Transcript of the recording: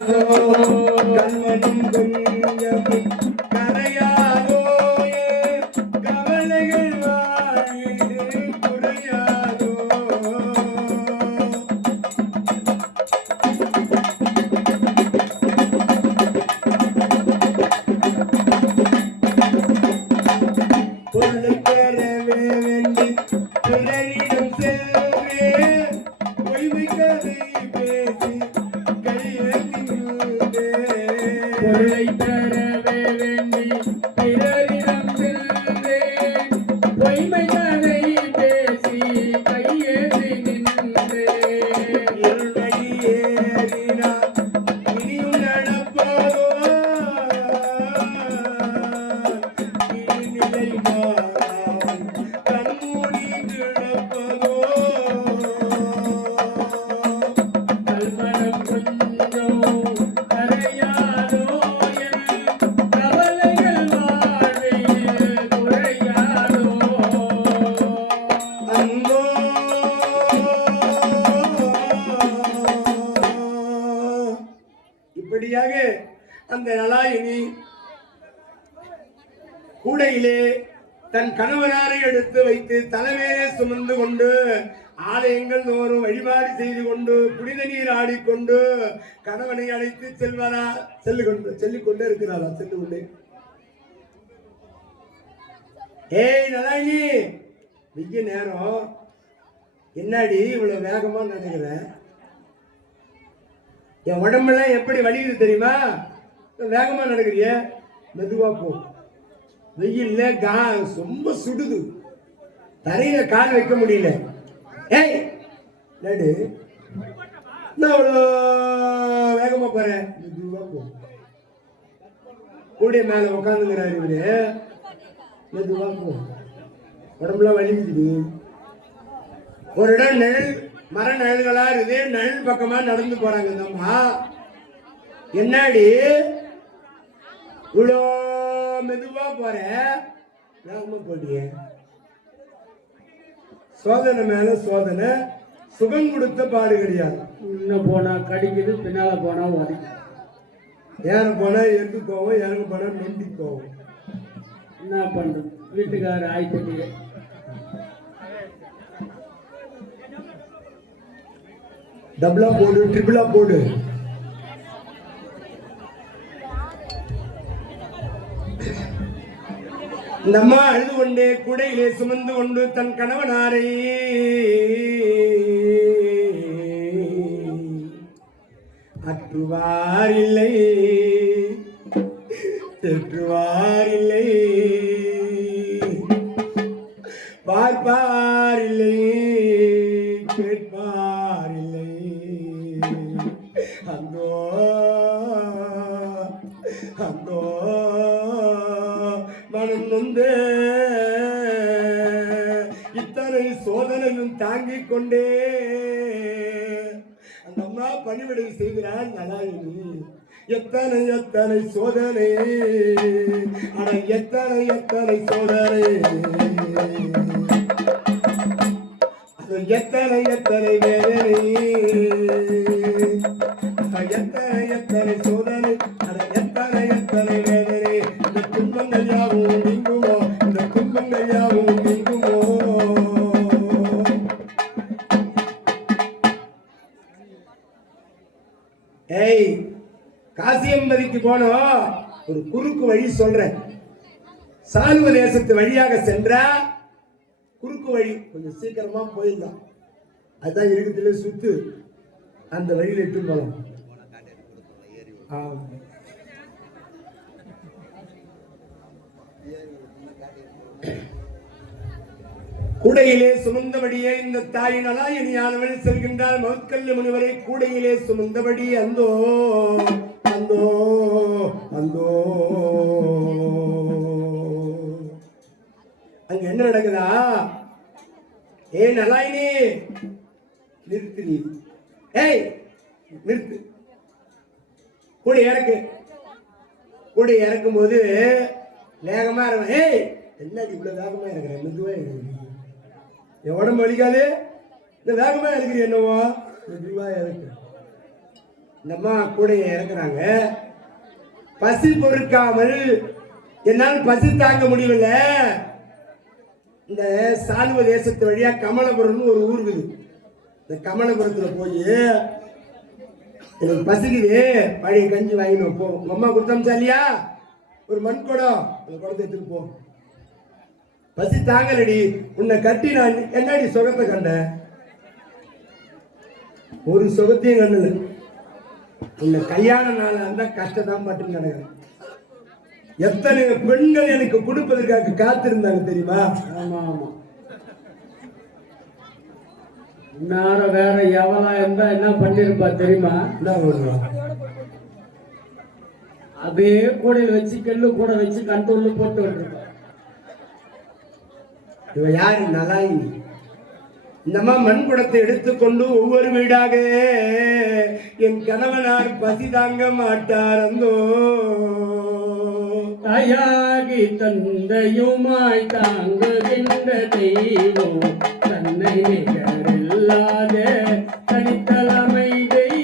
கல்வனும் கொஞ்சமும் கரையாதோ கவலைகள் வாழிது குறையாதோ பொருளை பெறவே வேண்டி பிறரிடம் செல்வே பொய்மை கதை பேசி பொருளை பெறவே வேண்டி பிறரிடம் செல்வேன் பொய்மை கதை பேசி கையேற்றி நின்றேன் இருவழி ஏறினார் இனியும் நடப்பதோ இனிநிலை மாறான் கண்மூடி கிடப்பதோ கல்மனம் கொஞ்சம் கரையாதோ கவலைகள் வாழ்வில் குறையாதோ அந்தோ இப்படியாக அந்த நலாயினி கூடையிலே தன் கணவனாரை எடுத்து வைத்து தலைமையே சுமந்து கொண்டு ஆலயங்கள் தோறும் வழிபாடு செய்து கொண்டு புனித நீர் ஆடிக்கொண்டு கணவனை அழைத்து செல்வாரா சொல்லிக்கொண்டே இருக்கிறாரா சென்று கொண்டே ஏய் நலாயினி வெய்ய நேரம் என்னடி இவ்வளவு வேகமா நடக்கிற என் உடம்பெல்லாம் எப்படி வலியுது தெரியுமா வேகமா நடக்கிறிய மெதுவா போ வெயில்ல ரொம்ப சுடுது தரையில கால் வைக்க முடியல ஏய் நடு நான் அவ்வளோ வேகமா போறேன் மெதுவா போ கூடிய மேல உட்காந்துங்கிறாரு இவரு மெதுவா போ உடம்புலாம் வலிக்குது ஒரு இடம் நிழல் மர நிழல்களா இருக்குது நிழல் பக்கமா நடந்து போறாங்க இந்த அம்மா என்னடி இவ்வளோ மெதுவா போற வேகமா போட்டிய சோதனை மேல சோதனை சுகம் கொடுத்த பாடு கிடையாது இன்னும் போனா கடிக்குது பின்னால போனா ஓடி ஏற போனா எது போவோம் இறங்க போனா நொண்டி போவோம் என்ன பண்றது வீட்டுக்காரர் ஆயிட்டு டபுளா போடு ட்ரிபிளா போடு இந்த அம்மா அழுது கொண்டே கூடையிலே சுமந்து கொண்டு தன் கணவனாரை அற்றுவார் இல்லை தெற்றுவார் இல்லை பார்ப்பார் இல்லை கேட்பார் இல்லை அந்தோ அந்தோ மனம் நொந்து இத்தனை சோதனையும் தாங்கிக் கொண்டே அந்த அம்மா பணிவிடை செய்கிறான் நலாயினி எத்தனை எத்தனை சோதனை ஆனா எத்தனை எத்தனை சோதனை அது எத்தனை எத்தனை வேதனை எத்தனை எத்தனை சோதனை அது எத்தனை எத்தனை வேதனை இந்த துன்பங்கள் யாவும் நீங்குமோ இந்த துன்பங்கள் யாவும் நீங்குமோ ஏய் காசியம்பதிக்கு போனோம் ஒரு குறுக்கு வழி சொல்றேன் சால்வ தேசத்து வழியாக சென்றா குறுக்கு வழி கொஞ்சம் சீக்கிரமா போயிடலாம் அதுதான் இருக்குதுல சுத்து அந்த வழியில இட்டு போலாம் கூடையிலே சுமந்தபடியே இந்த தாயின் நலாயினியானவள் செல்கின்றார் மௌத்கல்ய முனிவரை கூடையிலே சுமந்தபடி அந்தோ அந்தோ அந்தோ அங்க என்ன நடக்குதா ஏ நலாயினி நிறுத்து நீ ஏய் நிறுத்து கூடை இறக்கு கூடை இறக்கும் போது வேகமா இருக்கும் ஏய் என்ன இவ்வளவு வேகமா இருக்கிறேன் மெதுவா இருக்கு என் உடம்பு வலிக்காது இந்த வேகமா இருக்கிறீ என்னவோ மெதுவா இருக்கு இந்த அம்மா கூட இறங்குறாங்க. பசி பொறுக்காமல் என்னால் பசி தாங்க முடியவில்லை. இந்த சாலுவ தேசத்து வழியா கமலபுரம்னு ஒரு ஊர் இருக்குது. இந்த கமலபுரத்துல போய் எனக்கு பசிக்குது, பழைய கஞ்சி வாங்கினோம் போ. உங்க அம்மா கொடுத்தா இல்லையா, ஒரு மண் குடம், அந்த குடத்தை எடுத்துட்டு போ. பசி தாங்கலடி, உன்னை கட்டி நான் என்னடி சுகத்தை கண்டேன்? ஒரு சுகத்தையும் கண்டது. உன்னை கல்யாண நாள் அந்த கஷ்டத்தான் பட்டு நடக்கிறேன். எத்தனை பெண்கள் எனக்கு கொடுப்பதற்காக காத்திருந்தாங்க தெரியுமா? ஆமா ஆமா. நேரம் வேற எவளா இருந்தா என்ன பண்ணிருப்பா தெரியுமா? என்ன பண்ணுவான்? அதே கூடையில் வச்சு கெல்லு கூட வச்சு கண்ட்ரோல்ல போட்டு விட்டுருப்பா. இவ யாரு? நலாயினி. இந்த அம்மா மண் குடத்தை எடுத்துக்கொண்டு ஒவ்வொரு வீடாக என் கணவனார் பசி தாங்க மாட்டார் அந்தோ தாயாகி தந்தையுமாய் தாங்குகின்ற தெய்வம் தன்னை நிகரில்லாத தனித்தலைமை தெய்வம்